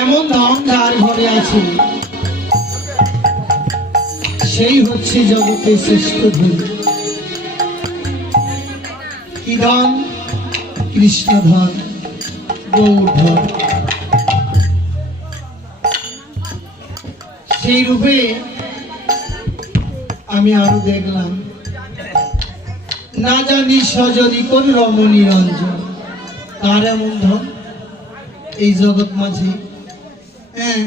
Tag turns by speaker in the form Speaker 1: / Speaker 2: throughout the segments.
Speaker 1: এমন ধন যার ঘরে আছে। সেই হচ্ছে জগতের শ্রেষ্ঠ ধন। কি ধন? কৃষ্ণ ধন, গৌর সেই রূপে আমি আরও দেখলাম। না জানি সজদি কোন রমণী রঞ্জন। তার এমন ধন? এই জগৎ মাঝে। হ্যাঁ।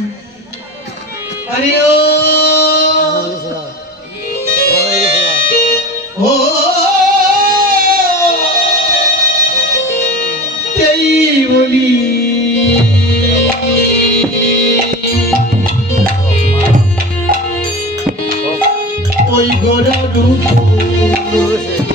Speaker 1: আরে ও! বলি ওই গোড়া রূপ।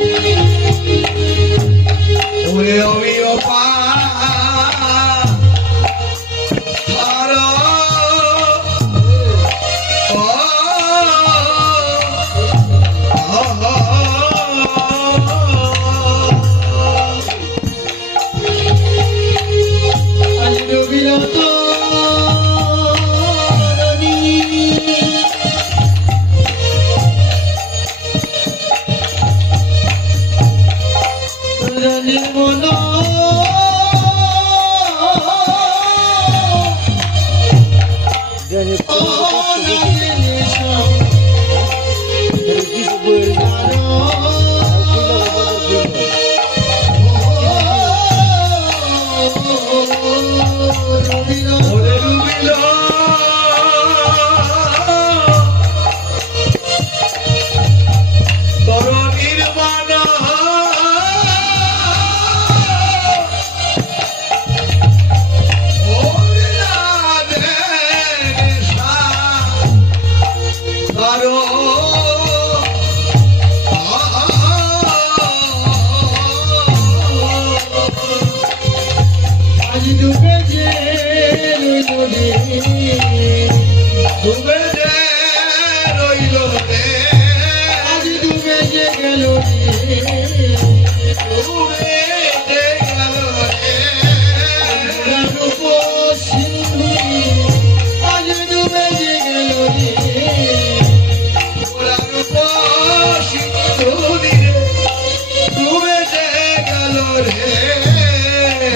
Speaker 1: কথার ও ও আরে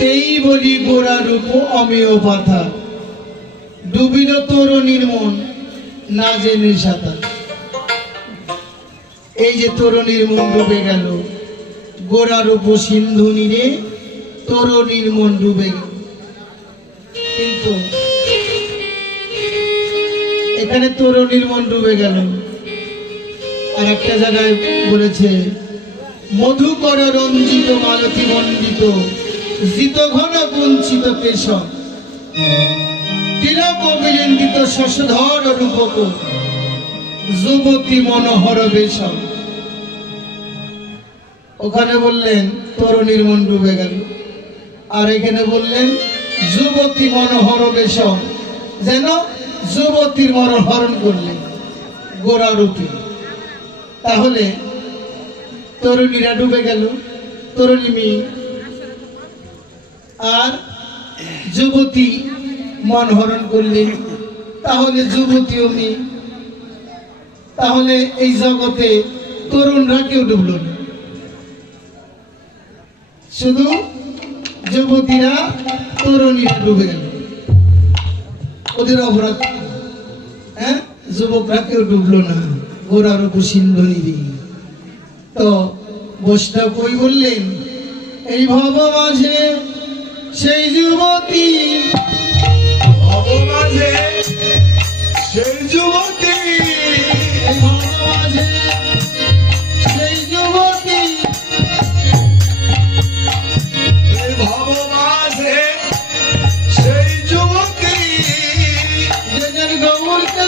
Speaker 1: এই বলি গোড়া রূপ অমেয় পাথা ডুবিল তরুণীর মন, না জেনে সাঁতার। এই যে তরুণীর মন ডুবে গেল গোড়া রূপ সিন্ধু নীরে তরুণীর মন ডুবে গেল। কিন্তু এখানে তরুণীর মন ডুবে গেল। আর একটা জায়গায় বলেছে, মধুকর রঞ্জিত মালতী মণ্ডিত জিত ঘন কুঞ্চিত কেশব তিলক বিলিন্দিত শশধর রূপক। যুবতী মনোহর বেশম ওখানে বললেন, তরুণীর মন ডুবে গেল। আর এখানে বললেন, যুবতী মনোহর বেশম যেন যুবতীর মনোহরণ করলেন। গোড়া রূপে। তাহলে তরুণীরা ডুবে গেল। তরুণী মেয়ে আর যুবতী মন হরণ করলেন তাহলে যুবতীও মেয়ে, তাহলে এই জগতে তরুণরা কেউ ডুবল না। শুধু যুবতীরা তরুণীরা ডুবে গেল। ওদের অপরাধ হ্যাঁ? যুবকরা কেউ ডুবলো না। ওরার উপর সিন্ধু নিবি তো বৈষ্ণব কই বললেন, এই ভব মাঝে সেই যুবতী।
Speaker 2: অবমাঝে সেই যুবতী।
Speaker 1: এই সেই যুবতী।
Speaker 2: ভবমাঝে সেই যুবতী।
Speaker 1: যেজন গৌরকে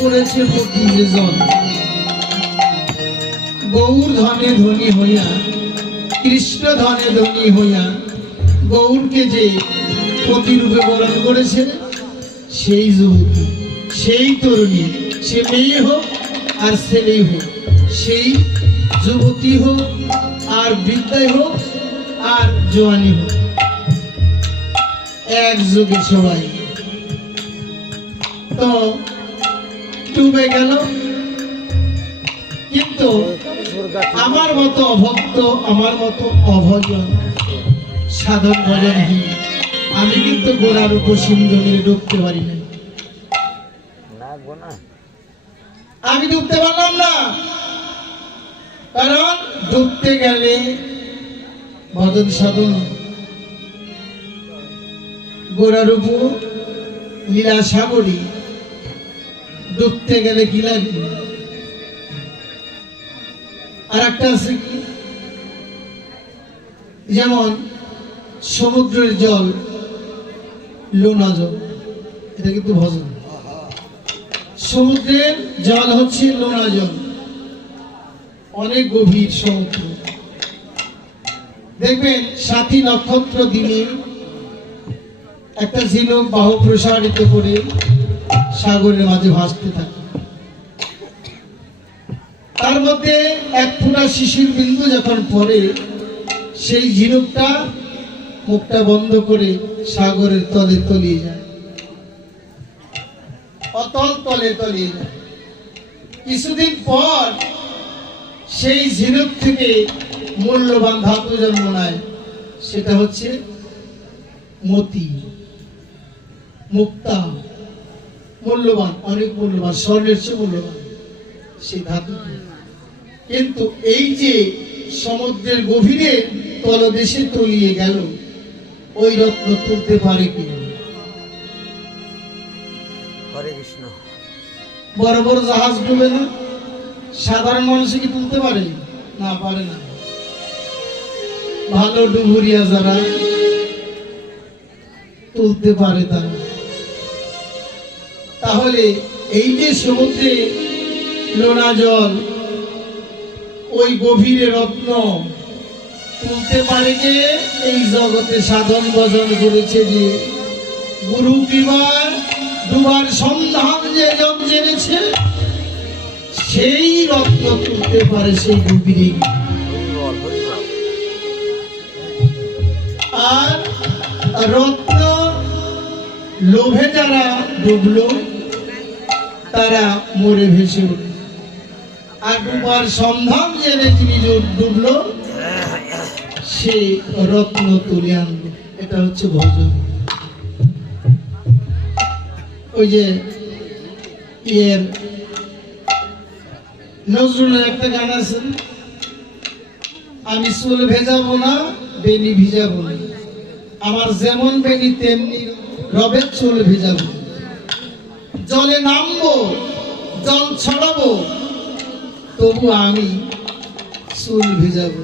Speaker 1: করেছে যেজন গৌর ধনে ধনী হইয়া, কৃষ্ণ ধনে ধনী হইয়া, গৌরকে যে পতিরূপে বরণ করেছে, সেই যুবতী সেই তরুণী, সে মেয়ে হোক আর ছেলেই হোক, সেই যুবতী হোক আর বিদ্যাই হোক আর জোয়ানি হোক। এক যুগে সবাই। তো ডুবে গেল। কিন্তু আমার মতো অভক্ত, আমার মতো অভজন, সাধন ভজনহীন আমি কিন্তু গোড়ার উপর সিন্ধু নিয়ে ডুবতে পারি না আমি ডুবতে পারলাম না। কারণ ডুবতে গেলে ভজন সাধন গোড়ার উপর লীলা সাগরী ডুবতে গেলে কি লাগে? আর একটা আছে কি? যেমন সমুদ্রের জল, লোনা জল, এটা কিন্তু ভজন। সমুদ্রের জল হচ্ছে লোনা জল। অনেক গভীর সমুদ্র। দেখবেন সাথী নক্ষত্র দিনে একটা ঝিনুক বাহু প্রসারিত করে সাগরের মাঝে ভাসতে থাকে। তার মধ্যে এক ফোঁটা শিশির বিন্দু যখন পড়ে, সেই ঝিনুকটা মুখটা বন্ধ করে সাগরের তলে তলিয়ে যায়। অতল তলে তলিয়ে যায়। কিছুদিন পর সেই ঝিনুক থেকে মূল্যবান ধাতু জন্ম নেয়। সেটা হচ্ছে মতি, মুক্তা। মূল্যবান অনেক মূল্যবান স্বর্ণের চেয়ে মূল্যবান সেই ধাতুটি কিন্তু এই যে সমুদ্রের গভীরে তলদেশে তলিয়ে গেল ওই রত্ন তুলতে পারে কি বড় বড় জাহাজ ডুবে না? সাধারণ মানুষ কি তুলতে পারে? না পারে না। ভালো ডুবুরিয়া যারা তুলতে পারে তারা। তাহলে এই যে সমুদ্রে লোনা জল, ওই গভীরে রত্ন, তুলতে পারে কে? এই জগতে সাধন ভজন করেছে যে গুরু কৃপার ডুবার সন্ধান যে জন জেনেছে, সেই রত্ন তুলতে পারে সেই গভীরে। আর রত্ন লোভে যারা ডুবলো তারা মরে ভেসে উঠল। আর ডুবার সন্ধান জেনে যে ডুবলো, সে রত্ন তুলে আনলো। এটা হচ্ছে ভজন। ওই যে ইয়ের নজরুলের একটা গান আছে, আমি চুল ভেজাবো না, বেনি ভিজাবো না। আমার যেমন বেনি তেমনি রবের চুল ভেজাবো জলে নামবো জল ছড়াবো তবু আমি চুল ভিজাবো